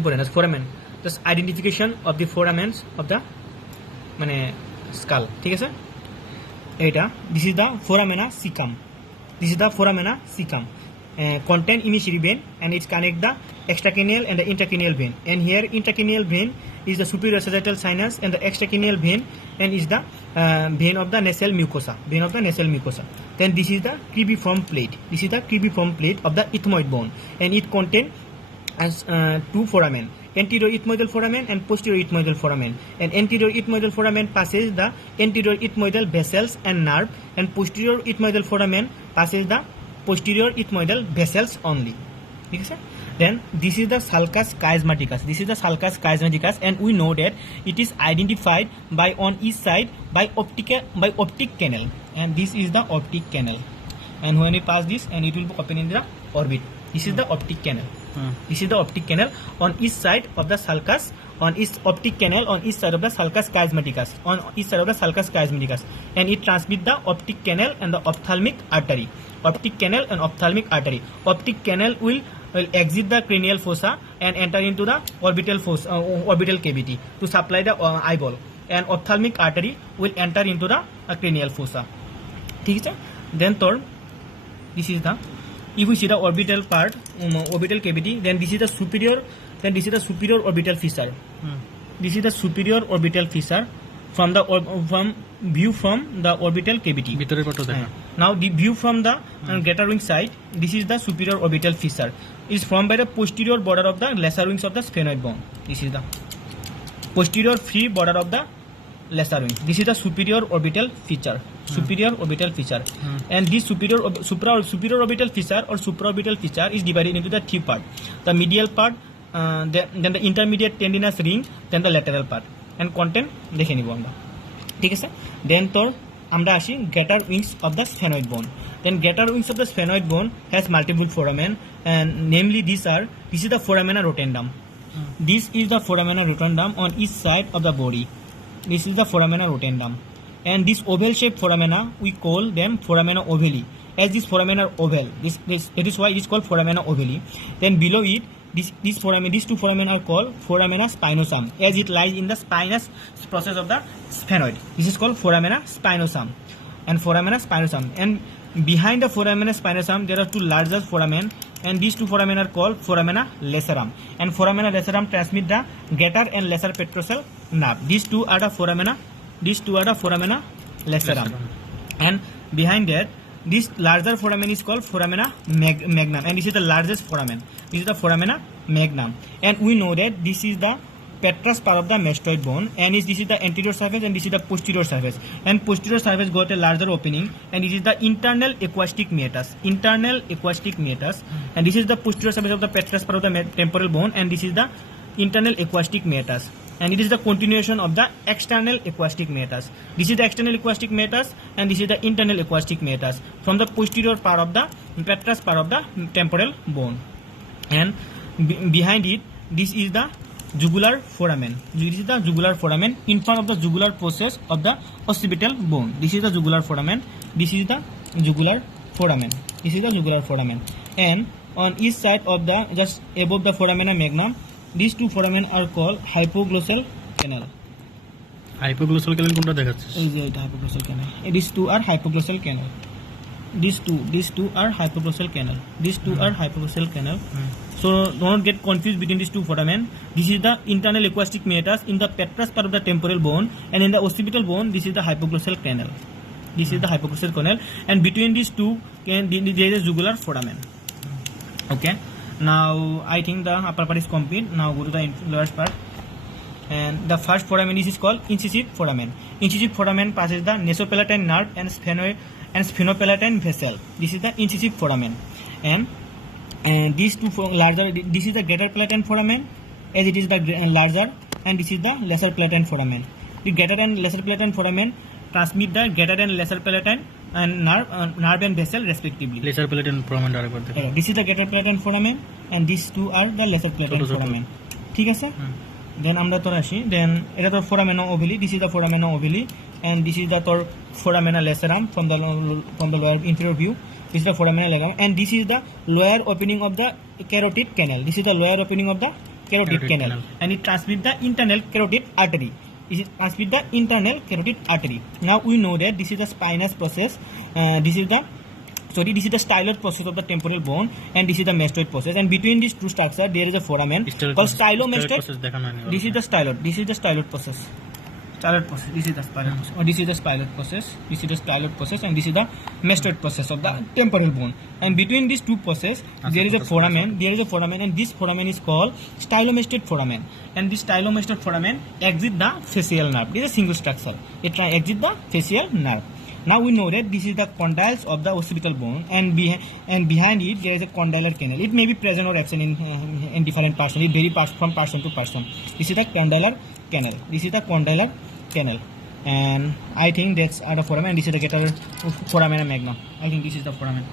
foramen, just identification of the foramens of the skull. ঠিক আছে, এটা this is the foramina cecum. This is the foramina cecum. Contain immature vein and it connect the extracranial and the intracranial vein. And here intracranial vein is the superior sagittal sinus and the extracranial vein and is the vein of the nasal mucosa. Vein of the nasal mucosa. Then this is the cribriform plate. This is the cribriform plate of the ethmoid bone and it contain as two foramen, anterior ethmoidal foramen and posterior ethmoidal foramen. And anterior ethmoidal foramen passes the anterior ethmoidal vessels and nerve, and posterior ethmoidal foramen passes the posterior ethmoidal vessels only. Okay? Then this is the sulcus chiasmaticus. This is the sulcus chiasmaticus, and we know that it is identified by on each side by optic canal, and this is the optic canal. And when we pass this, and it will be open in the orbit. This is the optic canal. This is the optic canal on each side of the sulcus, on each optic canal on each side of the sulcus chiasmaticus, on each side of the sulcus chiasmaticus, and it transmits the optic canal and the ophthalmic artery. Optic canal and ophthalmic artery. Optic canal will exit the cranial fossa and enter into the orbital fossa, orbital cavity to supply the eyeball, and ophthalmic artery will enter into the cranial fossa. Then third, this is the, if we see the orbital part, orbital cavity, then this is the superior, orbital fissure. This is the superior orbital fissure from the view from the orbital cavity. Now the view from the greater wing side, this is the superior orbital fissure. Is formed by the posterior border of the lesser wings of the sphenoid bone. This is the posterior free border of the lesser wing. This is the superior orbital feature. Superior orbital feature. And this superior orbital fissure or supraorbital fissure is divided into the three parts: the medial part, then the intermediate tendinous ring, then the lateral part. And content দেখে নিব আমরা, ঠিক আছে। Then তোর আমরা আসি greater wings of the sphenoid bone. Then greater wings of the sphenoid bone has multiple foramen, and namely this is the foramina rotundum. This is the foramina rotundum on each side of the body. This is the foramina rotundum. And this oval shaped foramina, we call them foramina ovali. As this foramina are oval, that is why it is called foramina ovali. Then below it, these two foramen are called foramina spinosum, as it lies in the spinous process of the sphenoid. This is called foramina spinosum and foramina spinosum. And behind the foramina spinosum, there are two larger foramen, and these two foramen are called foramina lacerum. And foramina lacerum transmit the greater and lesser petrosal nerve. These two are the foramina lacerum. And behind that, this larger foramen is called foramina magnum, and this is the largest foramen. This is the foramina magnum. And we know that this is the petrous part of the mastoid bone, and this is the anterior surface and this is the posterior surface. And posterior surface got a larger opening, and this is the internal aquatic meatus. And this is the posterior surface of the petrous part of the temporal bone, and this is the internal aquatic meatus. And it is the continuation of the external aquatic meatus. This is the external aquatic meatus, and this is the internal aquatic meatus from the posterior part of the petrous part of the temporal bone. And behind it, this is the jugular foramen. This is the jugular foramen in front of the jugular process of the occipital bone. This is the jugular foramen. This is the jugular foramen. This is the jugular foramen. And on each side of the, just above the foramina magnum, these two foramen are called hypoglossal canal. Hypoglossal canal কোনটা দেখাচ্ছিস? এই যে এটা hypoglossal canal. These two are hypoglossal canal. These two are hypoglossal canal. These two are hypoglossal canal. So do not get confused between these two foramen. This is the internal aquatic meatus in the petrous part of the temporal bone, and in the occipital bone, this is the hypoglossal canal. This is the hypoglossal canal, and between these two, there is a jugular foramen. Okay. Now I think the upper part is complete. Now go to the lower part, and the first foramen is called incisive foramen. Incisive foramen passes the nasopalatine nerve and sphenopalatine vessel. This is the incisive foramen, and these two larger. This is the greater palatine foramen, as it is the larger, and this is the lesser palatine foramen. The greater and lesser palatine foramen transmit the greater and lesser palatine and nerve and vessel respectively. Lesser palatine foramen আরেকবার দেখো। This is the greater palatine foramen, and these two are the lesser palatine foramen. ঠিক আছে? Then আমরা তোর আসি, then এটা তোর foramina ovali. This is the foramina ovali, and this is the তোর foramina lacerum from the lower inferior view. This is the foramina lacerum, and this is the lower opening of the carotid canal. This is the lower opening of the carotid Carotid canal, canal. and it transmits the internal carotid artery. It transmits the internal carotid artery. Now we know that this is the spinous process. This is the styloid process of the temporal bone, and this is the mastoid process. And between these two structures, there is a foramen called stylomastoid. process দেখানো হয়নি This is the styloid. This is the styloid process. Styloid process. This is the styloid process. Or this is the styloid process. This is the styloid process, and this is the mastoid process of the temporal bone. And between these two processes, there is a foramen. There is a foramen, and this foramen is called stylomastoid foramen. And this stylomastoid foramen exits the facial nerve. This is a single structure. It exits the facial nerve. Now we know that this is the condyles of the occipital bone, and behind it there is a condylar canal. It may be present or absent in different person. It varies from person to person. This is the condylar canal. This is the condylar canal, and I think that's the foramen. This is the foramen magnum. I think this is the foramen.